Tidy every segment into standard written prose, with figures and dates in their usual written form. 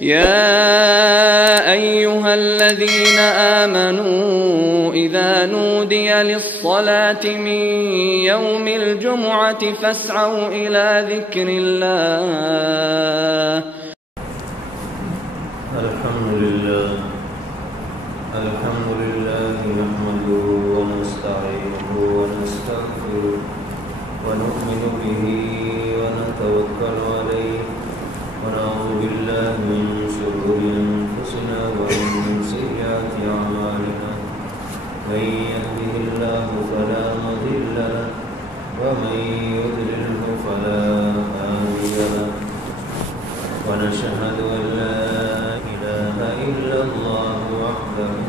يا أيها الذين آمنوا إذا نودي للصلاة من يوم الجمعة فاسعوا إلى ذكر الله. الحمد لله نحمده ونستعينه ونستغفره ونؤمن به ونتوكل عليه ونعوذ بالله من شرور أنفسنا ومن سيئات أعمالنا من يهده الله فلا مضل له ومن يضلله فلا هادي له ونشهد أن لا إله إلا الله وحده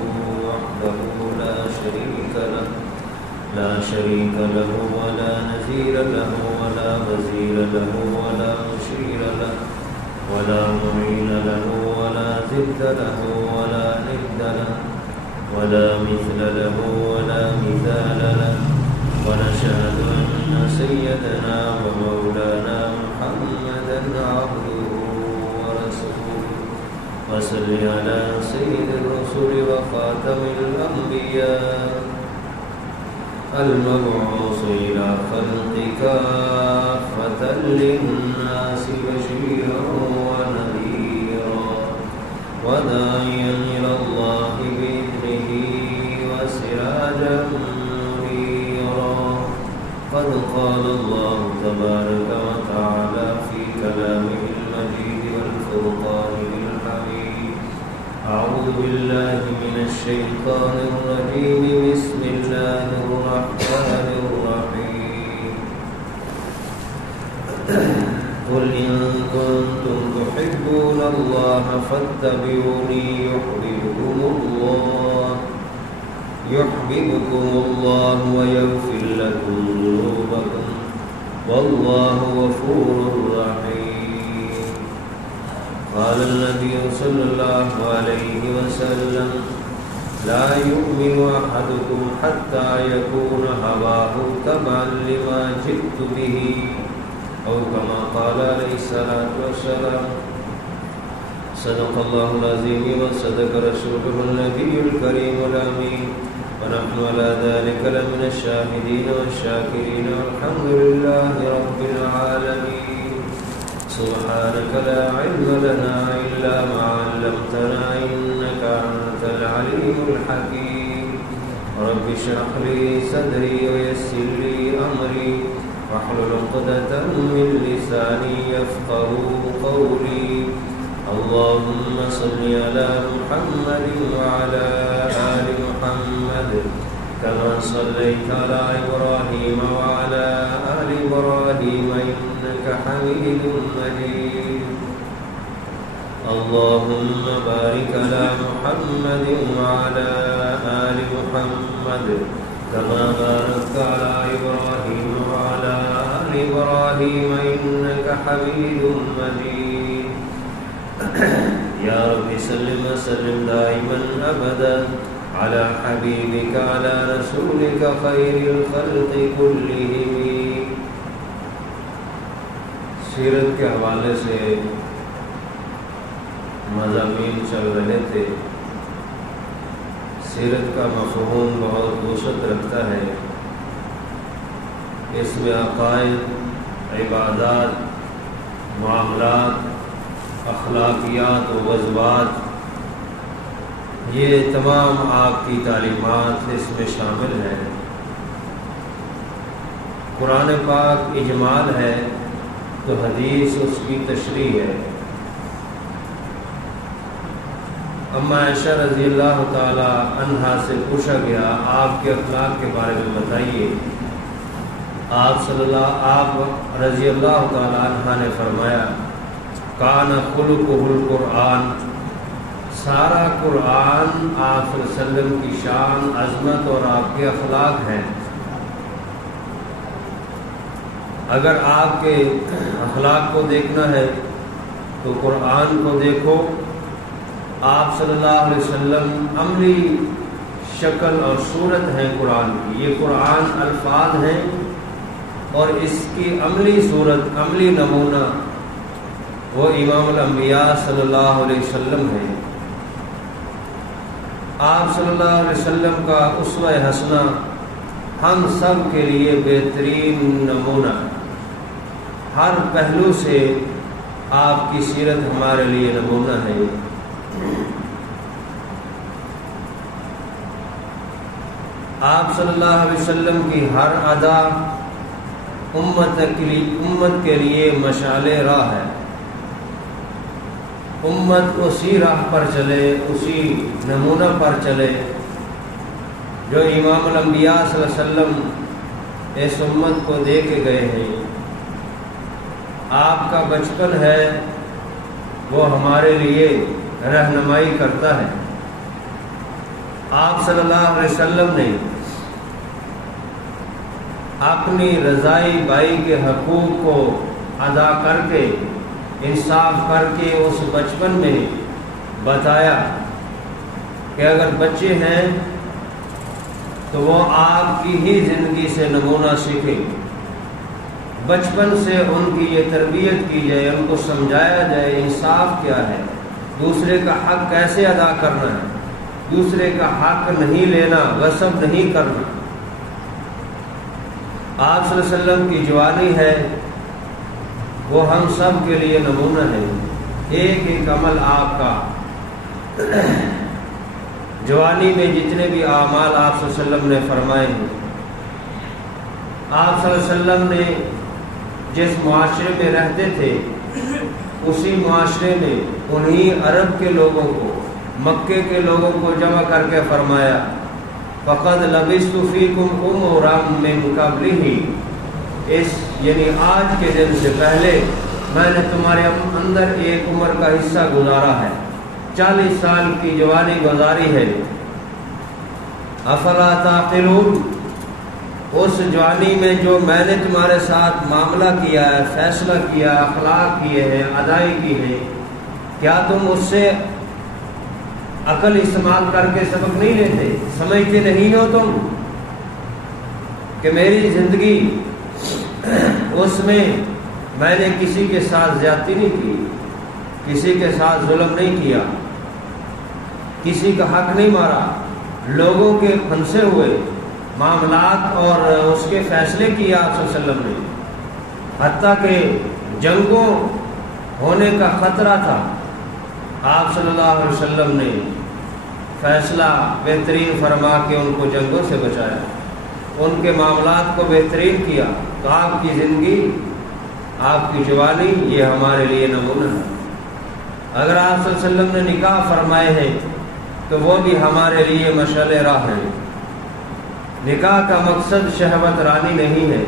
لا شريك له ولا نذير له ولا وزير له ولا مشير له ولا معين له ولا ضد له ولا ند له ولا مثل له ولا مثال له ونشهد أن سيدنا ومولانا محمدا عبده ورسوله وصل على سيد الرسل وخاتم الأنبياء المبعوث إلى خلق كافة للناس بشيرا ونذيرا وداعيا إلى الله بإذنه وسراجا منيرا. قد قال الله تبارك وتعالى في كلامه المجيد والفرقان الحميد: أعوذ بالله من الشيطان الرجيم. بسم الله الرحمن الرحيم. قل إن كنتم تحبون الله فاتبعوني يحببكم الله ويغفر لكم ذنوبكم والله غفور رحيم. قال النبي صلى الله عليه وسلم: لا يؤمن أحدكم حتى يكون هواه تبعا لما جئت به، أو كما قال عليه الصلاة والسلام. صدق الله العظيم وصدق رسوله النبي الكريم الأمين، ونحن على ذلك لمن الشاهدين والشاكرين، والحمد لله رب العالمين. سبحانك لا علم لنا إلا ما علمتنا إنك أنت العليم الحكيم. رب اشرح لي صدري ويسر لي أمري واحلل عقدة من لساني يفقهوا قولي. اللهم صل على محمد وعلى آل محمد كما صليت على إبراهيم وعلى آل إبراهيم إنك حميد مجيد. اللهم بارك على محمد وعلى آل محمد كما باركت على إبراهيم وعلى آل إبراهيم إنك حميد مجيد. يا رب سلم وسلم دائما أبدا على حبيبك على رسولك خير الخلق كلهم. سیرت کے حوالے سے مضامین چل رہے تھے. سیرت کا مفہوم بہت وسعت رکھتا ہے. اس میں عقائد، عبادات، معاملات، اخلاقیات و واجبات، یہ تمام آپ کی تعلیمات اس میں شامل ہیں. قرآن پاک اجمال ہے تو حدیث اس کی تشریح ہے. اما عائشہ رضی اللہ تعالی عنہا سے پوچھا گیا آپ کے اخلاق کے بارے میں بتائیے. آپ رضی اللہ تعالی عنہ نے فرمایا: کان خلقہ القرآن. سارا قرآن آپ صلی اللہ علیہ وسلم کی شان، عظمت اور آپ کے اخلاق ہیں. اگر آپ کے اخلاق کو دیکھنا ہے تو قرآن کو دیکھو. آپ صلی اللہ علیہ وسلم عملی شکل اور صورت ہیں قرآن کی. یہ قرآن الفاظ ہیں اور اس کی عملی صورت، عملی نمونہ وہ امام الانبیاء صلی اللہ علیہ وسلم ہیں۔ آپ صلی اللہ علیہ وسلم کا اسوہ حسنہ ہم سب کے لیے بہترین نمونہ، ہر پہلو سے آپ کی سیرت ہمارے لیے نمونہ ہے۔ آپ صلی اللہ علیہ وسلم کی ہر ادا امت کے لیے مشعل راہ ہے۔ امت اسی راہ پر چلے، اسی نمونہ پر چلے جو امام الانبیاء صلی اللہ علیہ وسلم اس امت کو دے کے گئے ہیں۔ آپ کا بچپن ہے وہ ہمارے لیے رہنمائی کرتا ہے۔ آپ صلی اللہ علیہ وسلم نے اپنی رضائی بائی کے حقوق کو ادا کر کے، انصاف کر کے اس بچپن میں بتایا کہ اگر بچے ہیں تو وہ آپ کی ہی زندگی سے نمونہ سیکھیں، بچپن سے ان کی یہ تربیت کی جائے، ان کو سمجھایا جائے انصاف کیا ہے، دوسرے کا حق کیسے ادا کرنا ہے، دوسرے کا حق نہیں لینا، غصب نہیں کرنا۔ آپ صلی اللہ علیہ وسلم کی جوانی ہے وہ ہم سب کے لیے نمونہ ہے۔ ایک ایک عمل آپ کا، جوانی میں جتنے بھی اعمال آپ صلی اللہ علیہ وسلم نے فرمائے ہیں، آپ صلی اللہ علیہ وسلم نے جس معاشرے میں رہتے تھے اسی معاشرے میں انہی عرب کے لوگوں کو، مکے کے لوگوں کو جمع کر کے فرمایا فَقَدْ لَبِثْتُ فِيكُمْ عُمُرًا مِّن قَبْلِهِ، اس یعنی آج کے دن سے پہلے میں نے تمہارے اندر ایک عمر کا حصہ گزارا ہے، 40 سال کی جوانی گزاری ہے۔ افلا تعقلون، اس جوانی میں جو میں نے تمہارے ساتھ معاملہ کیا ہے، فیصلہ کیا، اخلاق کیے ہیں، ادائی کی ہے، کیا تم اس سے عقل استعمال کر کے سبق نہیں لیتے؟ سمجھتے نہیں ہو تم کہ میری زندگی اس میں نے کسی کے ساتھ زیادتی نہیں کی، کسی کے ساتھ ظلم نہیں کیا، کسی کا حق نہیں مارا، لوگوں کے پھنسے ہوئے معاملات اور اس کے فیصلے کیے آپ صلی اللہ علیہ وسلم نے، حتیٰ کہ جنگوں ہونے کا خطرہ تھا، آپ صلی اللہ علیہ وسلم نے فیصلہ بہترین فرما کے ان کو جنگوں سے بچایا، ان کے معاملات کو بہترین کیا۔ تو آپ کی زندگی، آپ کی جوانی یہ ہمارے لیے نمونہ ہے۔ اگر آپ صلی اللہ علیہ وسلم نے نکاح فرمائے ہیں تو وہ بھی ہمارے لیے مشعل راہ ہے۔ نکاح کا مقصد شہوت رانی نہیں ہے،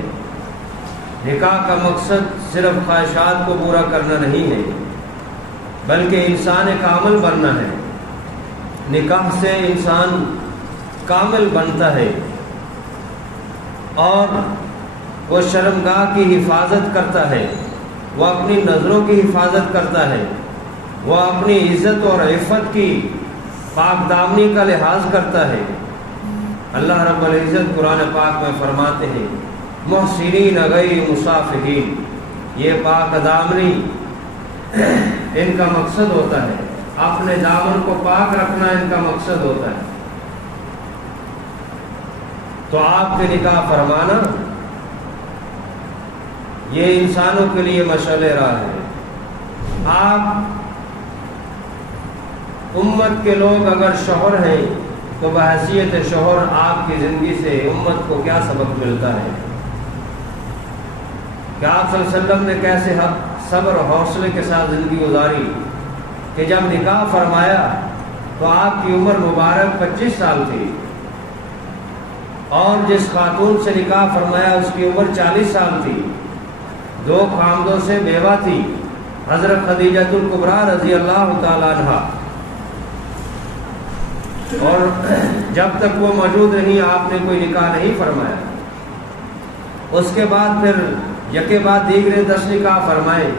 نکاح کا مقصد صرف خواہشات کو پورا کرنا نہیں ہے، بلکہ انسان کامل بننا ہے۔ نکاح سے انسان کامل بنتا ہے اور وہ شرمگاہ کی حفاظت کرتا ہے، وہ اپنی نظروں کی حفاظت کرتا ہے، وہ اپنی عزت اور عفت کی پاک دامنی کا لحاظ کرتا ہے۔ اللہ رب العزت قرآن پاک میں فرماتے ہیں محسنین غیر مسافحین، یہ پاک دامنی ان کا مقصد ہوتا ہے، اپنے دامن کو پاک رکھنا ان کا مقصد ہوتا ہے۔ تو آپ کے نکاح فرمانا یہ انسانوں کے لیے مشعل راہ ہے۔ آپ امت کے لوگ اگر شوہر ہیں تو بحیثیت شوہر آپ کی زندگی سے امت کو کیا سبق ملتا ہے کہ آپ صلی اللہ علیہ وسلم نے کیسے صبر و حوصلے کے ساتھ زندگی گزاری کہ جب نکاح فرمایا تو آپ کی عمر مبارک 25 سال تھی، اور جس خاتون سے نکاح فرمایا اس کی عمر 40 سال تھی، 2 خامدوں سے بیوہ تھی، حضرت خدیجہ الکبریٰ رضی اللہ تعالیٰ عنہا، اور جب تک وہ موجود رہی آپ نے کوئی نکاح نہیں فرمایا۔ اس کے بعد پھر یکے بعد دیگرے 10 نکاح فرمائے،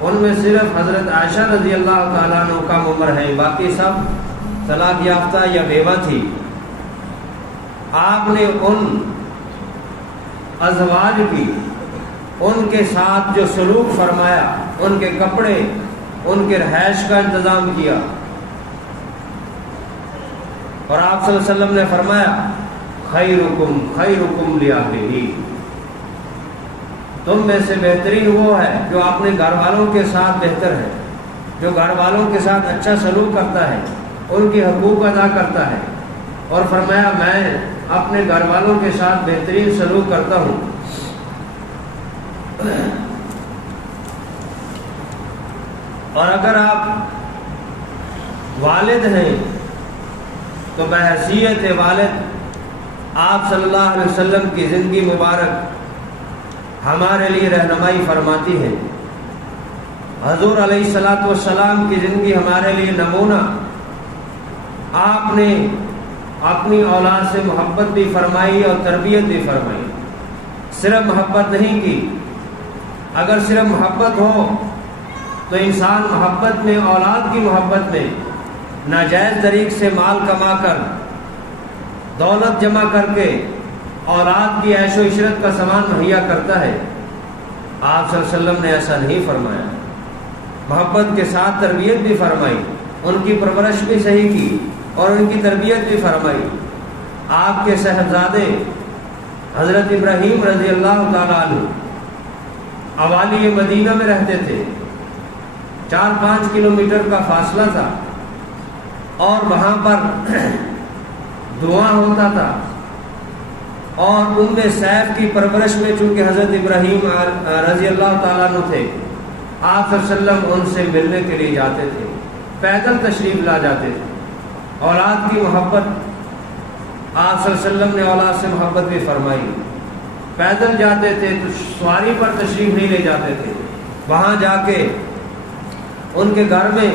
ان میں صرف حضرت عائشہ رضی اللہ تعالیٰ عنہ کا عمر ہے، باقی سب طلاق یافتہ یا بیوہ تھی۔ آپ نے ان ازواج کی، ان کے ساتھ جو سلوک فرمایا، ان کے کپڑے، ان کے رہائش کا انتظام کیا. اور آپ صلی اللہ علیہ وسلم نے فرمایا خیرکم خیرکم لأہلہ، تم میں سے بہترین وہ ہے جو اپنے گھر والوں کے ساتھ بہتر ہے، جو گھر والوں کے ساتھ اچھا سلوک کرتا ہے، ان کے حقوق ادا کرتا ہے. اور فرمایا میں اپنے گھر والوں کے ساتھ بہترین سلوک کرتا ہوں. اور اگر آپ والد ہیں تو بحیثیت والد آپ صلی اللہ علیہ وسلم کی زندگی مبارک ہمارے لیے رہنمائی فرماتی ہے. حضور علیہ الصلوۃ والسلام کی زندگی ہمارے لیے نمونہ. آپ نے اپنی اولاد سے محبت بھی فرمائی اور تربیت بھی فرمائی. صرف محبت نہیں کی. اگر صرف محبت ہو تو انسان محبت میں، اولاد کی محبت میں ناجائز طریق سے مال کما کر، دولت جمع کر کے اولاد کی عیش و عشرت کا سامان مہیا کرتا ہے. آپ صلی اللہ علیہ وسلم نے ایسا نہیں فرمایا. محبت کے ساتھ تربیت بھی فرمائی، ان کی پرورش بھی صحیح کی اور ان کی تربیت بھی فرمائی. آپ کے صاحبزادے حضرت ابراہیم رضی اللہ تعالیٰ عنہ اوالی مدینہ میں رہتے تھے. 4-5 کلومیٹر کا فاصلہ تھا اور وہاں پر دعا ہوتا تھا. اور ان میں سیف کی پرورش میں چونکہ حضرت ابراہیم رضی اللہ تعالیٰ عنہ تھے، آپ صلی اللہ علیہ وسلم ان سے ملنے کے لیے جاتے تھے، پیدل تشریف لا جاتے تھے. اولاد کی محبت، آپ صلی اللہ علیہ وسلم نے اولاد سے محبت بھی فرمائی. پیدل جاتے تھے تو سواری پر تشریف نہیں لے جاتے تھے. وہاں جا کے ان کے گھر میں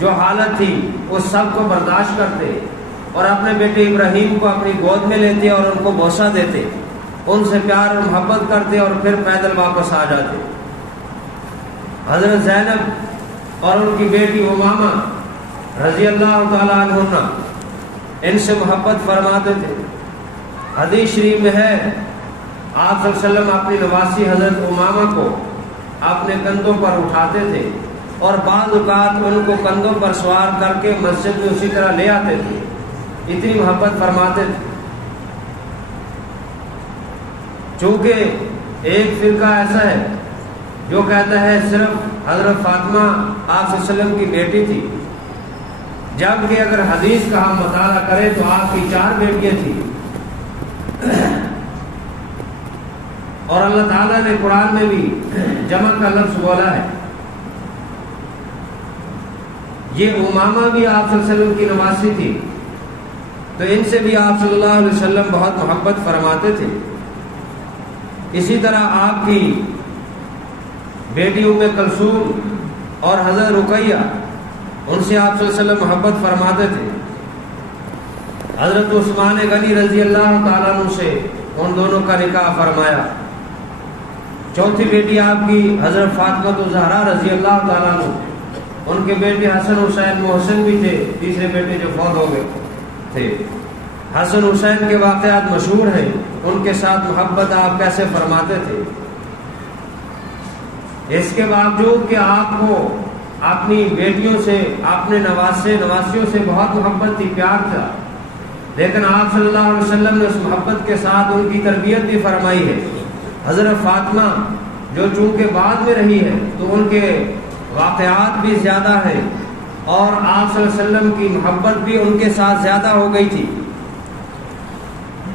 جو حالت تھی وہ سب کو برداشت کرتے اور اپنے بیٹے ابراہیم کو اپنی گود میں لیتے اور ان کو بوسہ دیتے، ان سے پیار اور محبت کرتے اور پھر پیدل واپس آ جاتے. حضرت زینب اور ان کی بیٹی امامہ رضی اللہ تعالیٰ عنہ ان سے محبت فرماتے تھے. حدیث شریف میں ہے آپ صلی اللہ علیہ وسلم اپنی نواسی حضرت امامہ کو اپنے کندھوں پر اٹھاتے تھے اور بعض اوقات ان کو کندھوں پر سوار کر کے مسجد میں اسی طرح لے آتے تھے. اتنی محبت فرماتے تھے. چونکہ ایک فرقہ ایسا ہے جو کہتا ہے صرف حضرت فاطمہ آپ صلی اللہ علیہ وسلم کی بیٹی تھی، جبکہ اگر حدیث کا ہم مطالعہ کریں تو آپ کی 4 بیٹیاں تھیں. اور اللہ تعالیٰ نے قرآن میں بھی جمع کا لفظ بولا ہے. یہ امامہ بھی آپ صلی اللہ علیہ وسلم کی نواسی تھی، تو ان سے بھی آپ صلی اللہ علیہ وسلم بہت محبت فرماتے تھے. اسی طرح آپ کی بیٹی ام کلثوم اور حضرت رقیہ، ان سے آپ صلی اللہ علیہ وسلم محبت فرماتے تھے. حضرت عثمان غنی رضی اللہ تعالیٰ عنہ سے ان دونوں کا نکاح فرمایا. چوتھی بیٹی آپ کی حضرت فاطمہ الزہرا رضی اللہ تعالیٰ عنہ، ان کے بیٹے حسن حسین محسن بھی تھے، تیسرے بیٹے جو فوت ہو گئے تھے. حسن حسین کے واقعات مشہور ہیں، ان کے ساتھ محبت آپ کیسے فرماتے تھے. اس کے باوجود کہ آپ کو اپنی بیٹیوں سے، اپنے نواسیوں سے بہت محبت تھی، پیار تھا، لیکن آپ صلی اللہ علیہ وسلم نے اس محبت کے ساتھ ان کی تربیت بھی فرمائی ہے. حضرت فاطمہ جو چونکہ بعد میں رہی ہے تو ان کے واقعات بھی زیادہ ہیں اور آپ صلی اللہ علیہ وسلم کی محبت بھی ان کے ساتھ زیادہ ہو گئی تھی.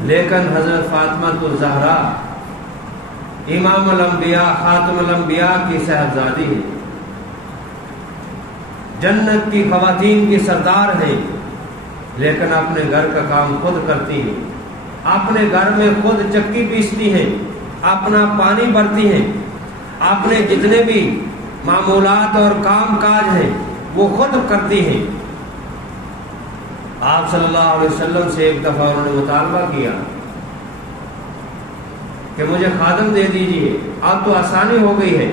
لیکن حضرت فاطمہ الزہرا امام الانبیاء، خاتم الانبیاء کی صاحبزادی ہے، جنت کی خواتین کی سردار ہیں، لیکن اپنے گھر کا کام خود کرتی ہیں، اپنے گھر میں خود چکی پیستی ہیں، اپنا پانی بھرتی ہیں، اپنے جتنے بھی معمولات اور کام کاج ہیں وہ خود کرتی ہیں. آپ صلی اللہ علیہ وسلم سے ایک دفعہ انہوں نے مطالبہ کیا کہ مجھے خادم دے دیجیے، اب تو آسانی ہو گئی ہے.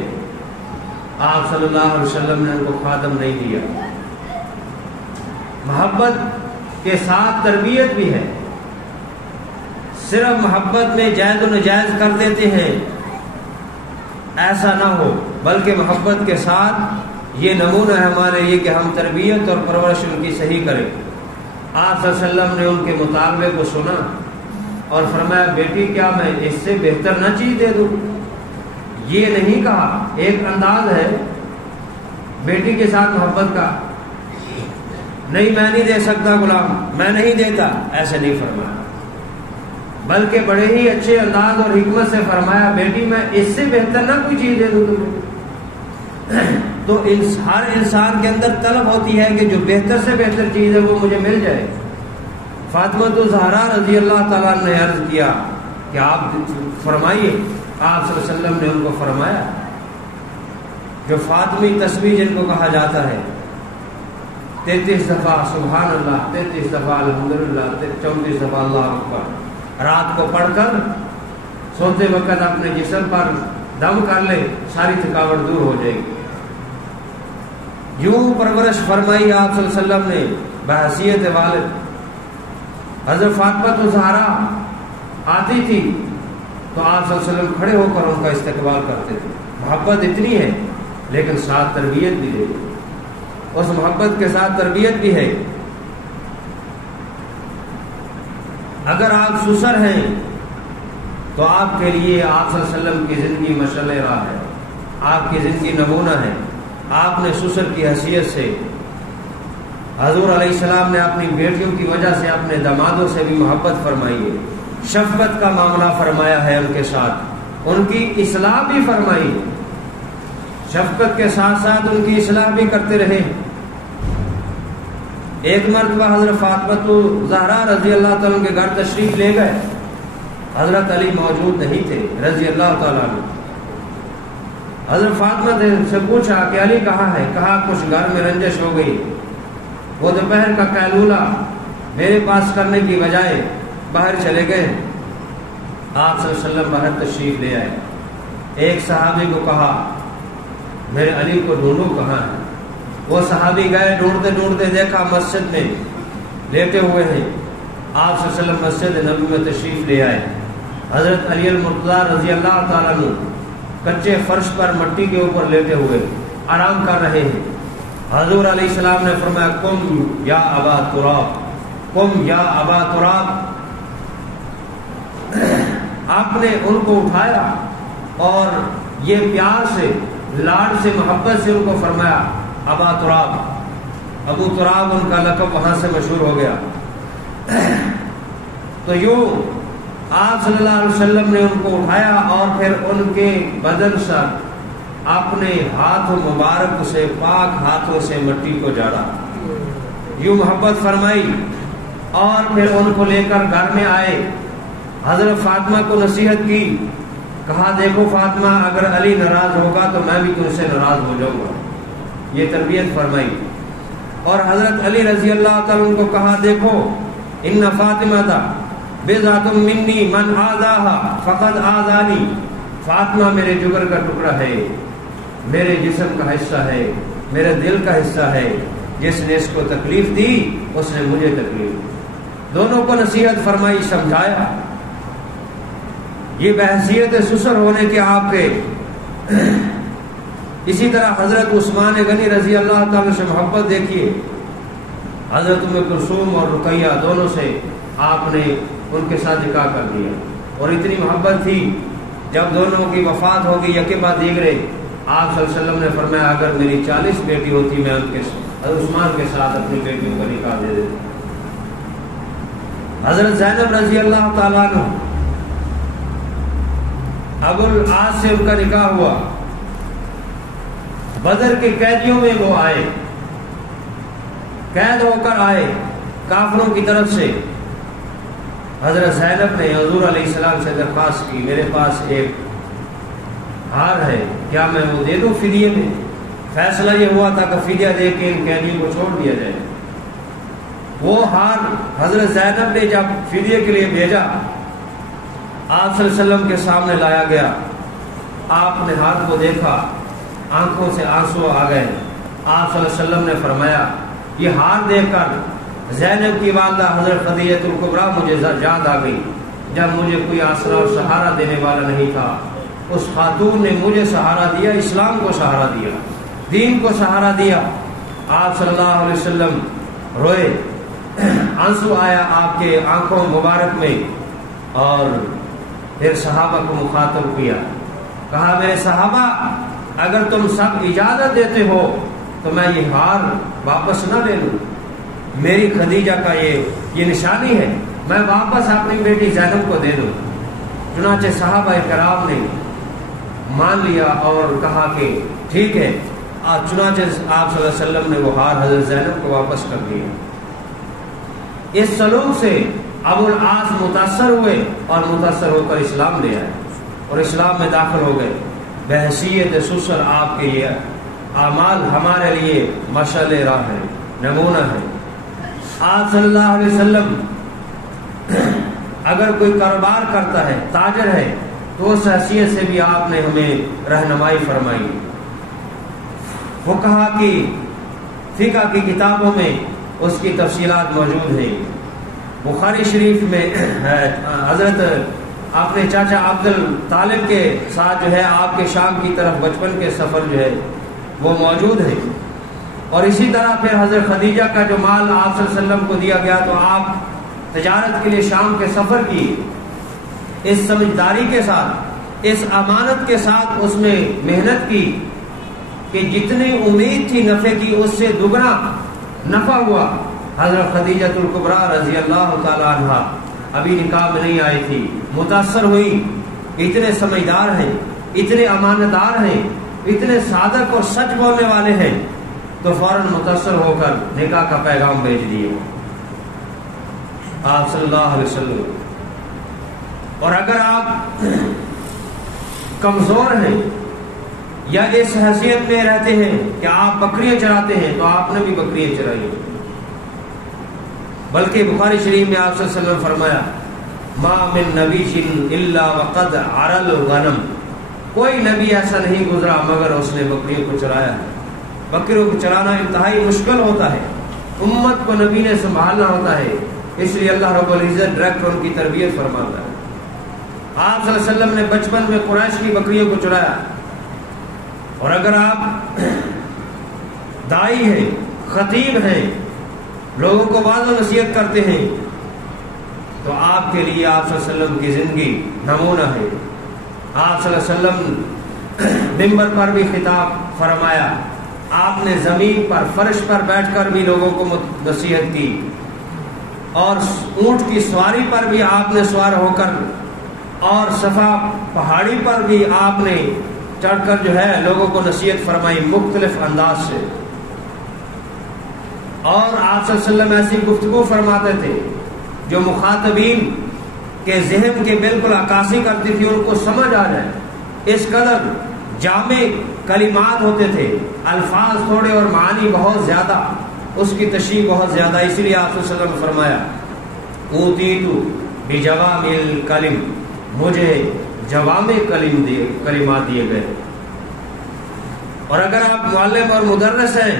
آپ صلی اللہ علیہ وسلم نے ان کو خادم نہیں دیا. محبت کے ساتھ تربیت بھی ہے، صرف محبت میں جائز و ناجائز کر دیتے ہیں، ایسا نہ ہو، بلکہ محبت کے ساتھ یہ نمونہ ہے ہمارے لیے کہ ہم تربیت اور پرورش ان کی صحیح کریں۔ آپ صلی اللہ علیہ وسلم نے ان کے مطالبے کو سنا اور فرمایا بیٹی کیا میں اس سے بہتر نہ چیز دے دوں؟ یہ نہیں کہا، ایک انداز ہے بیٹی کے ساتھ محبت کا، نہیں میں نہیں دے سکتا غلام، میں نہیں دیتا، ایسے نہیں فرمایا، بلکہ بڑے ہی اچھے انداز اور حکمت سے فرمایا بیٹی میں اس سے بہتر نہ کوئی چیز دے دوں تمہیں۔ تو ہر انسان کے اندر طلب ہوتی ہے کہ جو بہتر سے بہتر چیز ہے وہ مجھے مل جائے۔ فاطمہ الزہرا رضی اللہ تعالیٰ نے عرض کیا کہ آپ فرمائیے، آپ صلی اللہ علیہ وسلم نے ان کو فرمایا جو فاطمی تسبیح جن کو کہا جاتا ہے 33 دفعہ سبحان اللہ، 33 دفعہ الحمدللہ، 34 دفعہ اللہ اکبر، رات کو پڑھ کر سوتے وقت اپنے جسم پر دم کر لے، ساری تھکاوٹ دور ہو جائے گی۔ یوں پرورش فرمائی آپ صلی اللہ علیہ وسلم نے بحیثیت والد۔ حضرت فاطمہ الزہرا آتی تھی تو آپ صلی اللہ علیہ وسلم کھڑے ہو کر ان کا استقبال کرتے تھے۔ محبت اتنی ہے لیکن ساتھ تربیت بھی ہے، اس محبت کے ساتھ تربیت بھی ہے۔ اگر آپ سسر ہیں تو آپ کے لیے آپ صلی اللہ علیہ وسلم کی زندگی مشعل راہ ہے، آپ کی زندگی نمونہ ہے۔ آپ نے سسر کی حیثیت سے حضور علیہ السلام نے اپنی بیٹیوں کی وجہ سے اپنے دامادوں سے بھی محبت فرمائی ہے، شفقت کا معاملہ فرمایا ہے ان کے ساتھ، ان کی اصلاح بھی فرمائی ہے، شفقت کے ساتھ ساتھ ان کی اصلاح بھی کرتے رہے۔ ایک مرتبہ حضرت فاطمہ الزہرا رضی اللہ تعالیٰ کے گھر تشریف لے گئے، حضرت علی موجود نہیں تھے رضی اللہ تعالیٰ عنہ۔ حضرت فاطمہ سے پوچھا کہ علی کہاں ہے؟ کہا کچھ گھر میں رنجش ہو گئی، وہ دوپہر کا قیلولہ میرے پاس کرنے کی بجائے باہر چلے گئے۔ آپ صلی اللہ علیہ وسلم باہر تشریف لے آئے، ایک صحابی کو کہا میرے علی کو ڈھونڈو کہاں ہے؟ وہ صحابی گئے، ڈھونڈتے ڈھونڈتے دیکھا مسجد میں لیٹے ہوئے ہیں۔ آپ صلی اللہ علیہ وسلم مسجد نبی میں تشریف لے آئے۔ حضرت علی المرتضیٰ رضی اللہ تعالیٰ عنہ کچے فرش پر مٹی کے اوپر لیٹے ہوئے آرام کر رہے ہیں۔ حضور علیہ السلام نے فرمایا قم یا ابا تراب، قم یا ابا تراب۔ آپ نے ان کو اٹھایا اور یہ پیار سے، لاڈ سے، محبت سے ان کو فرمایا ابا تراب۔ ابو تراب ان کا لقب وہاں سے مشہور ہو گیا۔ تو یوں آپ صلی اللہ علیہ وسلم نے ان کو اٹھایا اور پھر ان کے بدن سے اپنے ہاتھ مبارک سے، پاک ہاتھوں سے مٹی کو جاڑا، یوں محبت فرمائی، اور پھر ان کو لے کر گھر میں آئے۔ حضرت فاطمہ کو نصیحت کی، کہا دیکھو فاطمہ اگر علی ناراض ہوگا تو میں بھی تم سے ناراض ہو جاؤں گا، یہ تربیت فرمائی۔ اور حضرت علی رضی اللہ تعالیٰ عنہ کو کہا دیکھو ان فاطمہ تھا بضعۃ منی من آذاها فقد آذانی، فاطمہ میرے جگر کا ٹکڑا ہے، میرے جسم کا حصہ ہے، میرے دل کا حصہ ہے، جس نے اس کو تکلیف دی اس نے مجھے تکلیف دی۔ دونوں کو نصیحت فرمائی، سمجھایا۔ یہ بحیثیت سسر ہونے کے آپ کے۔ اسی طرح حضرت عثمان غنی رضی اللہ تعالیٰ سے محبت دیکھیے، حضرت ام کلثوم اور رقیہ دونوں سے آپ نے ان کے ساتھ نکاح کر دیا، اور اتنی محبت تھی جب دونوں کی وفات ہو گئی یکے بعد دیگرے، آپ صلی اللہ علیہ وسلم نے فرمایا اگر میری 40 بیٹی ہوتی میں ان کے حضرت عثمان کے ساتھ اپنی بیٹیوں کا نکاح دے دیتا۔ حضرت زینب رضی اللہ تعالیٰ عنہ، ابو العاص سے ان کا نکاح ہوا، بدر کے قیدیوں میں وہ آئے، قید ہو کر آئے کافروں کی طرف سے۔ حضرت زینب نے حضور علیہ السلام سے درخواست کی میرے پاس ایک ہار ہے، کیا میں وہ دے دوں فدیے میں؟ فیصلہ یہ ہوا تھا کہ فدیہ دے کے ان قیدیوں کو چھوڑ دیا جائے۔ وہ ہار حضرت زینب نے جب فدیے کے لیے بھیجا، آپ صلی اللہ علیہ وسلم کے سامنے لایا گیا، آپ نے ہاتھ کو دیکھا، آنکھوں سے آنسو آ گئے۔ آپ صلی اللہ علیہ وسلم نے فرمایا یہ ہار دیکھ کر زینب کی والدہ حضرت خدیجہ الکبریٰ مجھے یاد آ گئی، جب مجھے کوئی آسرا اور سہارا دینے والا نہیں تھا، اس خاتون نے مجھے سہارا دیا، اسلام کو سہارا دیا، دین کو سہارا دیا۔ آپ صلی اللہ علیہ وسلم روئے، آنسو آیا آپ کے آنکھوں مبارک میں، اور پھر صحابہ کو مخاطب کیا، کہا میرے صحابہ اگر تم سب اجازت دیتے ہو تو میں یہ ہار واپس نہ لے لوں، میری خدیجہ کا یہ نشانی ہے، میں واپس اپنی بیٹی زینب کو دے دوں۔ چنانچہ صحابہ کرام نے مان لیا اور کہا کہ ٹھیک ہے۔ چنانچہ آپ صلی اللہ علیہ وسلم نے وہ ہار حضرت زینب کو واپس کر دیا۔ اس سلوک سے ابو العاص متاثر ہوئے اور متاثر ہو کر اسلام لے آئے اور اسلام میں داخل ہو گئے۔ بحیثیت سسر آپ کے یہ اعمال ہمارے لیے مشعل راہ ہے، نمونہ ہے۔ آپ صلی اللہ علیہ وسلم اگر کوئی کاروبار کرتا ہے، تاجر ہے، تو اس حیثیت سے بھی آپ نے ہمیں رہنمائی فرمائی۔ فقہا کی فقہ کی کتابوں میں اس کی تفصیلات موجود ہیں۔ بخاری شریف میں حضرت اپنے چاچا عبد الطالب کے ساتھ جو ہے آپ کے شام کی طرف بچپن کے سفر جو ہے وہ موجود ہے، اور اسی طرح پھر حضرت خدیجہ کا جو مال آپ صلی اللہ علیہ وسلم کو دیا گیا تو آپ تجارت کے لیے شام کے سفر کی، اس سمجھداری کے ساتھ، اس امانت کے ساتھ اس میں محنت کی کہ جتنی امید تھی نفع کی اس سے دگنا نفع ہوا۔ حضرت خدیجہ الکبریٰ رضی اللہ تعالی عنہا ابھی نکاح میں نہیں آئی تھی، متاثر ہوئی، اتنے سمجھدار ہیں، اتنے امانتدار ہیں، اتنے صادق اور سچ بولنے والے ہیں، تو فوراً متاثر ہو کر نکاح کا پیغام بھیج دیے آپ صلی اللہ علیہ وسلم۔ اور اگر آپ کمزور ہیں یا اس حیثیت میں رہتے ہیں کہ آپ بکریاں چراتے ہیں تو آپ نے بھی بکریاں چرائی، بلکہ بخاری شریف میں آپ صلی اللہ علیہ وسلم فرمایا ما من نبی الا وقد عرل الغنم، کوئی نبی ایسا نہیں گزرا مگر اس نے بکریوں کو چرایا ہے۔ بکریوں کو چرانا انتہائی مشکل ہوتا ہے، امت کو نبی نے سنبھالنا ہوتا ہے، اس لیے اللہ رب العزت ڈائریکٹ ان کی تربیت فرماتا ہے۔ آپ صلی اللہ علیہ وسلم نے بچپن میں قریش کی بکریوں کو چرایا۔ اور اگر آپ دائی ہیں، خطیب ہیں، لوگوں کو واعظ و نصیحت کرتے ہیں تو آپ کے لیے آپ صلی اللہ علیہ وسلم کی زندگی نمونہ ہے۔ آپ صلی اللہ علیہ وسلم منبر پر بھی خطاب فرمایا، آپ نے زمین پر فرش پر بیٹھ کر بھی لوگوں کو نصیحت کی، اور اونٹ کی سواری پر بھی آپ نے سوار ہو کر، اور صفا پہاڑی پر بھی آپ نے چڑھ کر جو ہے لوگوں کو نصیحت فرمائی مختلف انداز سے۔ اور آپ صلی اللہ علیہ وسلم ایسی گفتگو فرماتے تھے جو مخاطبین کے ذہن کے بالکل عکاسی کرتی تھی، ان کو سمجھ آ جائے، اس قدر جامع کلمات ہوتے تھے، الفاظ تھوڑے اور معانی بہت زیادہ، اس کی تشریح بہت زیادہ۔ اسی لیے آپ صلی اللہ علیہ وسلم نے فرمایا اوتیتو بجوامع الکلم، مجھے جوامع کلمات دیے گئے۔ اور اگر آپ معلم اور مدرس ہیں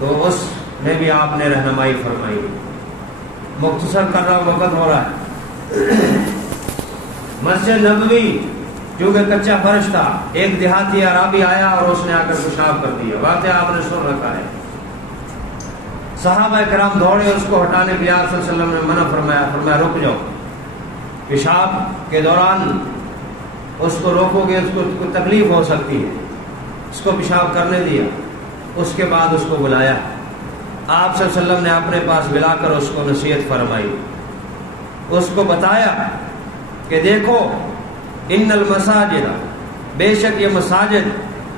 تو اس میں بھی آپ نے رہنمائی فرمائی۔ مختصر کر رہا وقت ہو رہا ہے۔ مسجد نبوی چونکہ کچا فرش تھا، ایک دیہاتی عرابی آیا اور اس نے آ کر پیشاب کر دیا، واقعہ آپ نے سن رکھا ہے۔ صحابہ کرام دوڑے اس کو ہٹانے کے لیے، آپ صلی اللہ علیہ وسلم نے منع فرمایا رک جاؤ، پیشاب کے دوران اس کو روکو گے اس کو تکلیف ہو سکتی ہے۔ اس کو پیشاب کرنے دیا، اس کے بعد اس کو بلایا، آپ صلی اللہ علیہ وسلم نے اپنے پاس بلا کر اس کو نصیحت فرمائی، اس کو بتایا کہ دیکھو ان المساجد، بے شک یہ مساجد،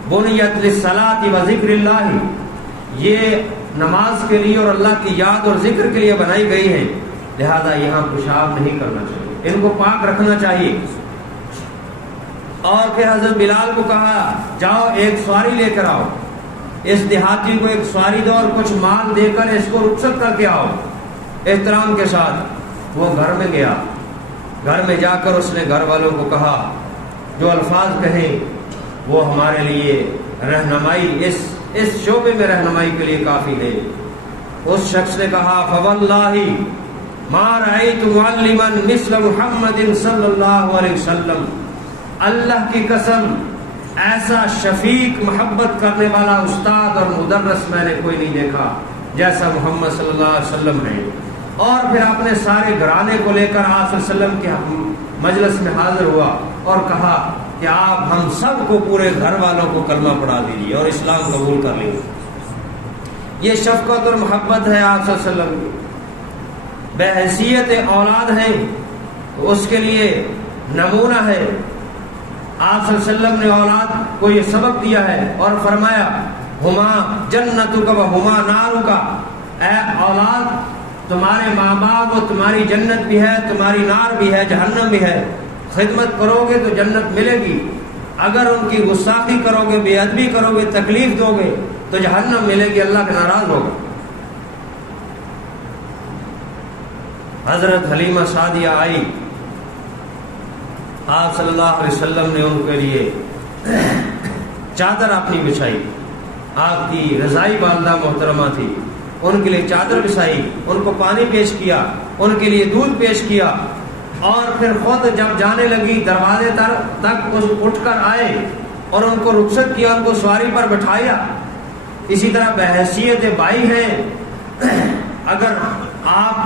بنیت للصلاۃ و ذکر اللہ، یہ نماز کے لیے اور اللہ کی یاد اور ذکر کے لیے بنائی گئی ہے، لہذا یہاں پیشاب نہیں کرنا چاہیے، ان کو پاک رکھنا چاہیے۔ اور پھر حضرت بلال کو کہا جاؤ ایک سواری لے کر آؤ، اس دیہاتی کو ایک سواری دو اور کچھ مال دے کر اس کو رخصت کر کے آؤ احترام کے ساتھ۔ وہ گھر میں گیا، گھر میں جا کر اس نے گھر والوں کو کہا جو الفاظ کہیں وہ ہمارے لیے رہنمائی، اس شعبے میں رہنمائی کے لیے کافی ہے۔ اس شخص نے کہا فواللہ ما رأیت معلما مثل محمد صلی اللہ علیہ وسلم، اللہ کی قسم ایسا شفیق محبت کرنے والا استاد اور مدرس میں نے کوئی نہیں دیکھا جیسا محمد صلی اللہ علیہ وسلم ہے۔ اور پھر اپنے سارے گھرانے کو لے کر آپ صلی اللہ علیہ وسلم کے مجلس میں حاضر ہوا اور کہا کہ آپ ہم سب کو، پورے گھر والوں کو کلمہ پڑھا دیجیے اور اسلام قبول کر لیجیے۔ یہ شفقت اور محبت ہے آپ صلی اللہ علیہ وسلم کی، بحیثیت اولاد ہیں تو اس کے لیے نمونہ ہے۔ آپ صلی اللہ علیہ وسلم نے اولاد کو یہ سبق دیا ہے اور فرمایا ہما جنتک و ہما نارک، اے اولاد تمہارے ماں باپ اور تمہاری جنت بھی ہے، تمہاری نار بھی ہے، جہنم بھی ہے۔ خدمت کرو گے تو جنت ملے گی، اگر ان کی گستاخی کرو گے، بے ادبی کرو گے، تکلیف دو گے تو جہنم ملے گی، اللہ کا ناراض ہوگا۔ حضرت حلیمہ سعدیہ آئی، آپ صلی اللہ علیہ وسلم نے ان کے لیے چادر اپنی بچھائی، آپ کی رضائی والدہ محترمہ تھی، ان کے لیے چادر بچھائی، ان کو پانی پیش کیا، ان کے لیے دودھ پیش کیا، اور پھر خود جب جانے لگی دروازے تک اٹھ کر آئے اور ان کو رخصت کیا، ان کو سواری پر بٹھایا۔ اسی طرح بحیثیت بھائی ہیں، اگر آپ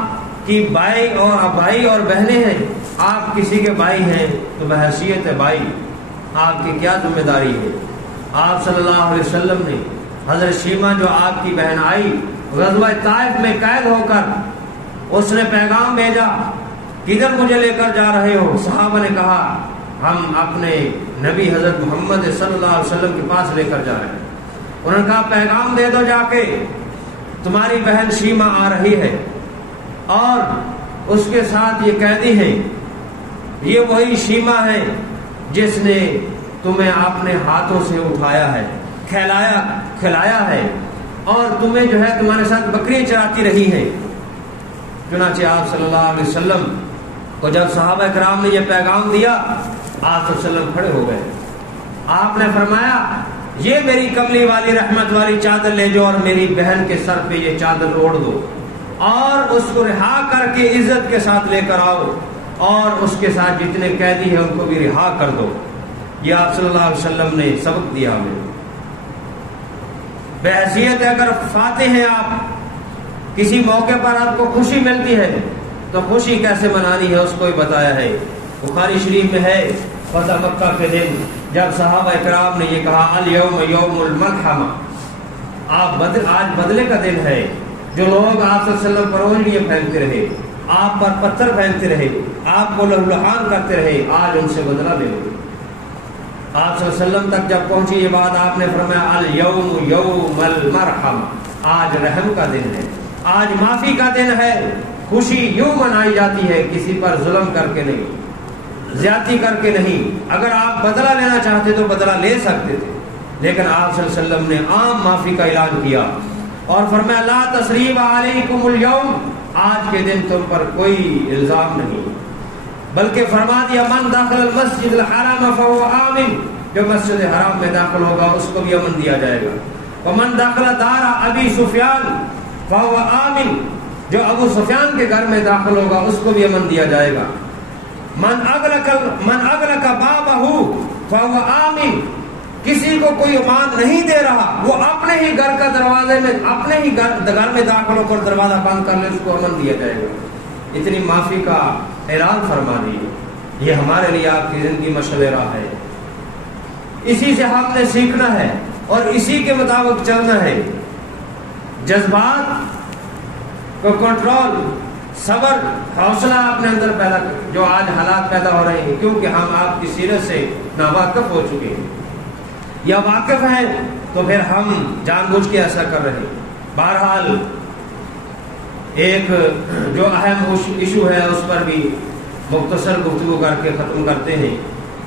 کی بھائی اور بہنیں ہیں، آپ کسی کے بھائی ہیں تو بحیثیت بھائی آپ کی کیا ذمہ داری ہے۔ آپ صلی اللہ علیہ وسلم نے حضرت شیمہ جو آپ کی بہن آئی غزوہ طائف میں قید ہو کر، اس نے پیغام بھیجا کدھر مجھے لے کر جا رہے ہو؟ صحابہ نے کہا ہم اپنے نبی حضرت محمد صلی اللہ علیہ وسلم کے پاس لے کر جا رہے ہیں۔ انہوں نے کہا پیغام دے دو جا کے، تمہاری بہن شیمہ آ رہی ہے اور اس کے ساتھ یہ قیدی ہے، یہ وہی شیمہ ہے جس نے تمہیں اپنے ہاتھوں سے اٹھایا ہے، کھلایا ہے، اور تمہیں جو ہے تمہارے ساتھ بکری چراتی رہی ہے۔ چنانچہ آپ صلی اللہ علیہ وسلم کو جب صحابہ کرام نے یہ پیغام دیا، آپ صلی اللہ علیہ وسلم کھڑے ہو گئے۔ آپ نے فرمایا یہ میری کملی والی رحمت والی چادر لے جاؤ اور میری بہن کے سر پہ یہ چادر اوڑھ دو، اور اس کو رہا کر کے عزت کے ساتھ لے کر آؤ، اور اس کے ساتھ جتنے قیدی ہیں ان کو بھی رہا کر دو۔ یہ آپ صلی اللہ علیہ وسلم نے سبق دیا ہمیں۔ بحیثیت اگر فاتح ہیں آپ، کسی موقع پر آپ کو خوشی ملتی ہے تو خوشی کیسے منانی ہے اس کو بھی بتایا ہے۔ بخاری شریف میں ہے فتح مکہ کے دن جب صحابہ اکرام نے یہ کہا الیوم یوم الملحمہ، آج بدلے کا دن ہے۔ جو لوگ آپ صلی اللہ علیہ وسلم پر روجڑیاں پھینکتے رہے، آپ پر پتھر پھینکتے رہے، آپ کو لہولہان کرتے رہے، آج ان سے بدلہ لے لو۔ آپ صلی اللہ علیہ وسلم تک جب پہنچی یہ بات، آپ نے فرمایا الیوم یوم المرحمہ، آج رحم کا دن ہے، آج معافی کا دن ہے۔ خوشی یوں منائی جاتی ہے، کسی پر ظلم کر کے نہیں، زیادتی کر کے نہیں۔ اگر آپ بدلہ لینا چاہتے تو بدلہ لے سکتے تھے، لیکن آپ صلی اللہ علیہ وسلم نے عام معافی کا اعلان کیا اور فرمایا لا تثریب علیکم اليوم، آج کے دن تم پر کوئی الزام نہیں، بلکہ فرما دیا من داخل المسجد الحرام فهو آمن، جو مسجد حرام میں داخل ہوگا اس کو بھی امن دیا جائے گا۔ ومن داخل دار ابی سفیان فهو آمن، جو ابو سفیان کے گھر میں داخل ہوگا اس کو بھی امن دیا جائے گا۔ من اغلق بابہ فهو آمن، کسی کو کوئی امان نہیں دے رہا، وہ اپنے ہی گھر کا دروازے میں، اپنے ہی گھر میں داخل ہو کر دروازہ بند کر لے، اس کو امن دیا جائے گا۔ اتنی معافی کا اعلان فرما دیے۔ یہ ہمارے لیے آپ کی زندگی مشعل راہ ہے، اسی سے ہم نے سیکھنا ہے اور اسی کے مطابق چلنا ہے۔ جذبات کو کنٹرول، صبر، حوصلہ اپنے اندر پیدا کریں۔ جو آج حالات پیدا ہو رہے ہیں کیونکہ ہم آپ کی سیرت سے ناواقف ہو چکے ہیں، یا واقف ہیں تو پھر ہم جان بوجھ کے ایسا کر رہے ہیں۔ بہرحال ایک جو اہم ایشو ہے اس پر بھی مختصر گفتگو کر کے ختم کرتے ہیں۔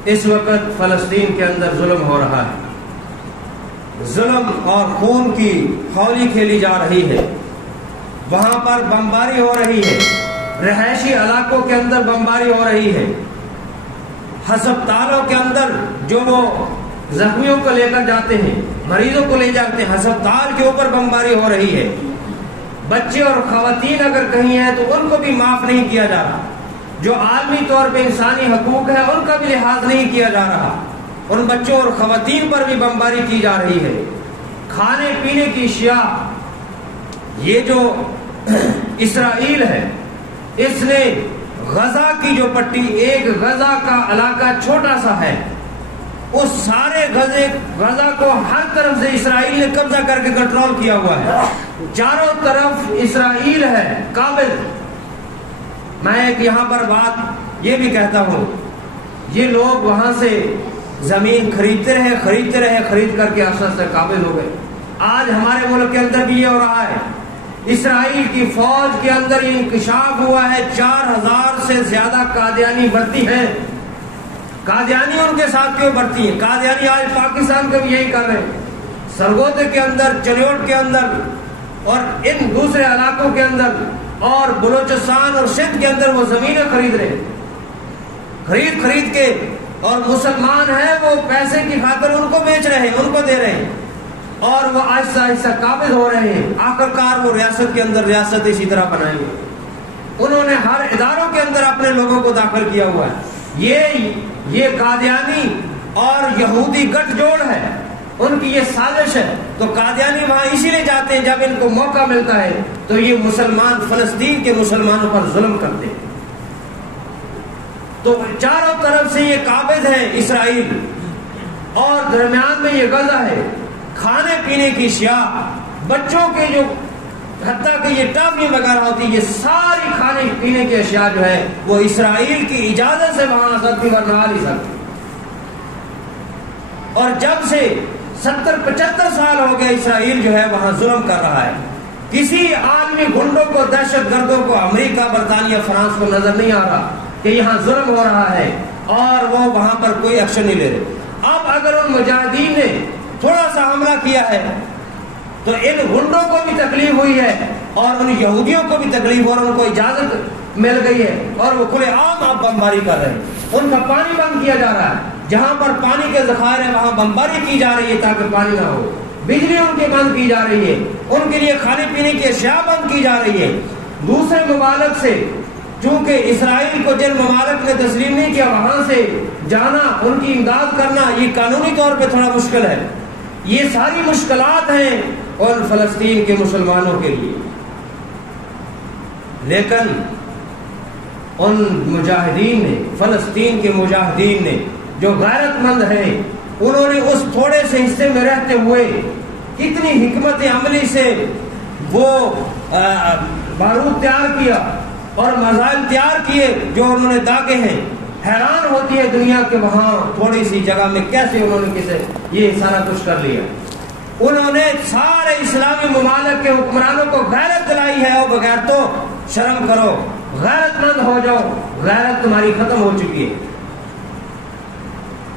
اس وقت فلسطین کے اندر ظلم ہو رہا ہے، ظلم اور خون کی ہولی کھیلی جا رہی ہے، وہاں پر بمباری ہو رہی ہے، رہائشی علاقوں کے اندر بمباری ہو رہی ہے، ہسپتالوں کے اندر جو وہ زخمیوں کو لے کر جاتے ہیں، مریضوں کو لے جاتے ہیں، ہسپتال کے اوپر بمباری ہو رہی ہے۔ بچے اور خواتین اگر کہیں ہیں تو ان کو بھی معاف نہیں کیا جا رہا، جو عالمی طور پہ انسانی حقوق ہے ان کا بھی لحاظ نہیں کیا جا رہا، ان بچوں اور خواتین پر بھی بمباری کی جا رہی ہے۔ کھانے پینے کی اشیاء، یہ جو اسرائیل ہے اس نے غزہ کی جو پٹی، ایک غزہ کا علاقہ چھوٹا سا ہے، اس سارے غزہ کو ہر طرف سے اسرائیل نے قبضہ کر کے کنٹرول کیا ہوا ہے، چاروں طرف اسرائیل ہے قابض۔ میں ایک یہاں پر بات یہ بھی کہتا ہوں، یہ لوگ وہاں سے زمین خریدتے رہے خرید کر کے آسان سے قابض ہو گئے۔ آج ہمارے ملک کے اندر بھی یہ ہو رہا ہے، اسرائیل کی فوج کے اندر یہ انکشاف ہوا ہے، 4000 سے زیادہ قادیانی بھرتی ہیں۔ قادیانی ان کے ساتھ کیوں بھرتی ہیں؟ قادیانی آج پاکستان کا بھی یہی کر رہے ہیں، سرگوتے کے اندر، چلیوٹ کے اندر اور ان دوسرے علاقوں کے اندر اور بلوچستان اور سندھ کے اندر وہ زمینیں خرید رہے ہیں، خرید کے، اور مسلمان ہیں وہ پیسے کی خاطر ان کو بیچ رہے ہیں، ان کو دے رہے ہیں، اور وہ آہستہ آہستہ قابض ہو رہے ہیں۔ آخرکار وہ ریاست کے اندر ریاست اسی طرح بنائیں گے۔ انہوں نے ہر اداروں کے اندر اپنے لوگوں کو داخل کیا ہوا ہے۔ یہ قادیانی اور یہودی گٹھ جوڑ ہے، ان کی یہ سازش ہے۔ تو قادیانی وہاں اسی لیے جاتے ہیں جب ان کو موقع ملتا ہے تو یہ مسلمان فلسطین کے مسلمانوں پر ظلم کرتے ہیں۔ تو چاروں طرف سے یہ قابض ہے اسرائیل، اور درمیان میں یہ غزہ ہے۔ کھانے پینے کی اشیاء، بچوں کے جو حتیٰ کہ یہ ٹافی وغیرہ ہوتی ہے، یہ ساری کھانے پینے کی اشیاء جو ہے وہ اسرائیل کی اجازت سے وہاں آ سکتی ورنہ آ نہیں سکتی۔ اور جب سے 70-75 سال ہو گئے اسرائیل جو ہے وہاں ظلم کر رہا ہے۔ کسی عالمی گنڈوں کو، دہشت گردوں کو، امریکہ، برطانیہ، فرانس کو نظر نہیں آ رہا کہ یہاں ظلم ہو رہا ہے اور وہ وہاں پر کوئی ایکشن نہیں لے رہے۔ اب اگر ان مجاہدین نے تھوڑا سا حملہ کیا ہے تو ان گنڈوں کو بھی تکلیف ہوئی ہے اور ان یہودیوں کو بھی تکلیف، اور ان کو اجازت مل گئی ہے اور وہ کھلے عام آپ بمباری کر رہے ہیں۔ ان کا پانی بند کیا جا رہا ہے، جہاں پر پانی کے ذخائر ہیں وہاں بمباری کی جا رہی ہے تاکہ پانی نہ ہو، بجلی ان کی بند کی جا رہی ہے، ان کے لیے کھانے پینے کی اشیاء بند کی جا رہی ہے۔ دوسرے ممالک سے، چونکہ اسرائیل کو جن ممالک نے تسلیم نہیں کیا وہاں سے جانا، ان کی امداد کرنا یہ قانونی طور پہ تھوڑا مشکل ہے۔ یہ ساری مشکلات ہیں اور فلسطین کے مسلمانوں کے لیے، لیکن ان مجاہدین نے، فلسطین کے مجاہدین نے جو غیرت مند ہیں، انہوں نے اس تھوڑے سے حصے میں رہتے ہوئے کتنی حکمت عملی سے وہ بارود تیار کیا اور میزائل تیار کیے جو انہوں نے داغے ہیں۔ حیران ہوتی ہے دنیا کے وہاں تھوڑی سی جگہ میں کیسے انہوں نے یہ سارا کچھ کر لیا۔ انہوں نے سارے اسلامی ممالک کے حکمرانوں کو غیرت دلائی ہے، اور بغیر تو شرم کرو، غیرت مند ہو جاؤ، غیرت تمہاری ختم ہو چکی ہے۔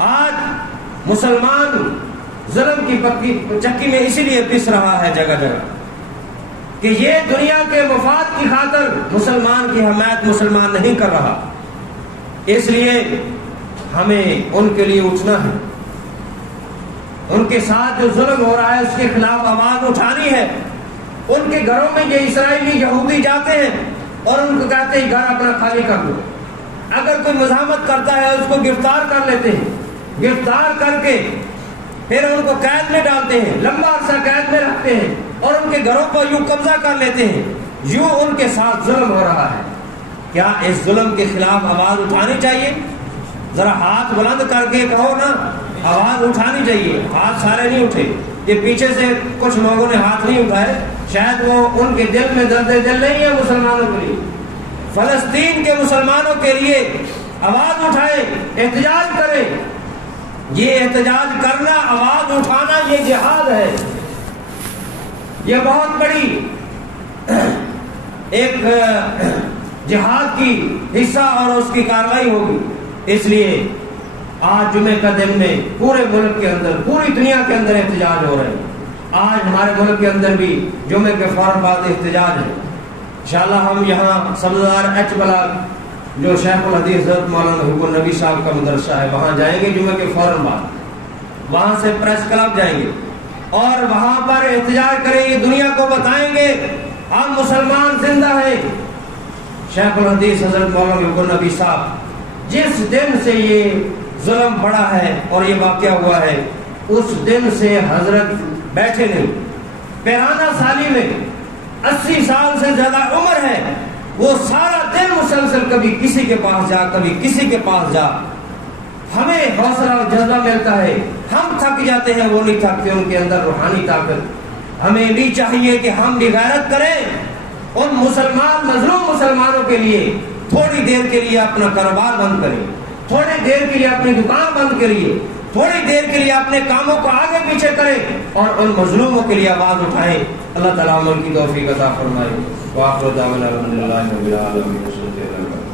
آج مسلمان ظلم کی چکی میں اسی لیے پس رہا ہے جگہ جگہ کہ یہ دنیا کے مفاد کی خاطر مسلمان کی حمایت مسلمان نہیں کر رہا۔ اس لیے ہمیں ان کے لیے اٹھنا ہے، ان کے ساتھ جو ظلم ہو رہا ہے اس کے خلاف آواز اٹھانی ہے۔ ان کے گھروں میں یہ اسرائیلی یہودی جاتے ہیں اور ان کو کہتے ہیں گھر اپنا خالی کر دو۔ اگر کوئی مزاحمت کرتا ہے اس کو گرفتار کر لیتے ہیں، گرفتار کر کے پھر ان کو قید میں ڈالتے ہیں، لمبا عرصہ قید میں رکھتے ہیں اور ان کے گھروں پر یوں قبضہ کر لیتے ہیں۔ یوں ان کے ساتھ ظلم ہو رہا ہے۔ کیا اس ظلم کے خلاف آواز اٹھانی چاہیے؟ ذرا ہاتھ بلند کر کے کہو نا، آواز اٹھانی چاہیے۔ ہاتھ سارے نہیں اٹھے، یہ پیچھے سے کچھ لوگوں نے ہاتھ نہیں اٹھائے، شاید وہ ان کے دل میں درد دل نہیں ہے مسلمانوں کے لیے۔ فلسطین کے مسلمانوں کے لیے آواز اٹھائیں، احتجاج کریں۔ یہ احتجاج کرنا، آواز اٹھانا، یہ جہاد ہے۔ یہ بہت بڑی ایک جہاد کی حصہ اور اس کی کارروائی ہوگی۔ اس لیے آج جمعے کا دن میں پورے ملک کے اندر، پوری دنیا کے اندر احتجاج ہو رہے ہیں۔ آج ہمارے ملک کے اندر بھی جمعے کے فوراً بعد احتجاج ہے۔ انشاءاللہ ہم یہاں سبزدار ایچ بلاک جو شیخ الحدیث حضرت مولانا حب النبی صاحب کا مدرسہ ہے وہاں جائیں گے جمعے کے فوراً بعد، وہاں سے پریس کلب جائیں گے اور وہاں پر احتجاج کریں گے، دنیا کو بتائیں گے اب مسلمان زندہ ہے. شیخ الحدیث حضرت مولانا ابن نبی صاحب جس دن سے یہ ظلم بڑھا ہے اور یہ واقعہ ہوا ہے اس دن سے حضرت بیٹھے نہیں. پیرانہ سالی میں 80 سال سے زیادہ عمر ہے, وہ سارا دن مسلسل کبھی کسی کے پاس جا کبھی کسی کے پاس جا. ہمیں حوصلہ اور جذبہ ملتا ہے, ہم تھک جاتے ہیں, وہ نہیں تھکتے, ان کے اندر روحانی طاقت. ہمیں بھی چاہیے کہ ہم بھی غیرت کریں, ان مسلمان مظلوم مسلمانوں کے لیے تھوڑی دیر کے لیے اپنا کاروبار بند کریں, تھوڑی دیر کے لیے اپنی دکان بند کریے, تھوڑی دیر کے لیے اپنے کاموں کو آگے پیچھے کریں اور ان مظلوموں کے لیے آواز اٹھائیں. اللہ تعالیٰ عمل کی توفیق عطا فرمائے. وآخر دعوانا الحمدللہ رب العالمین.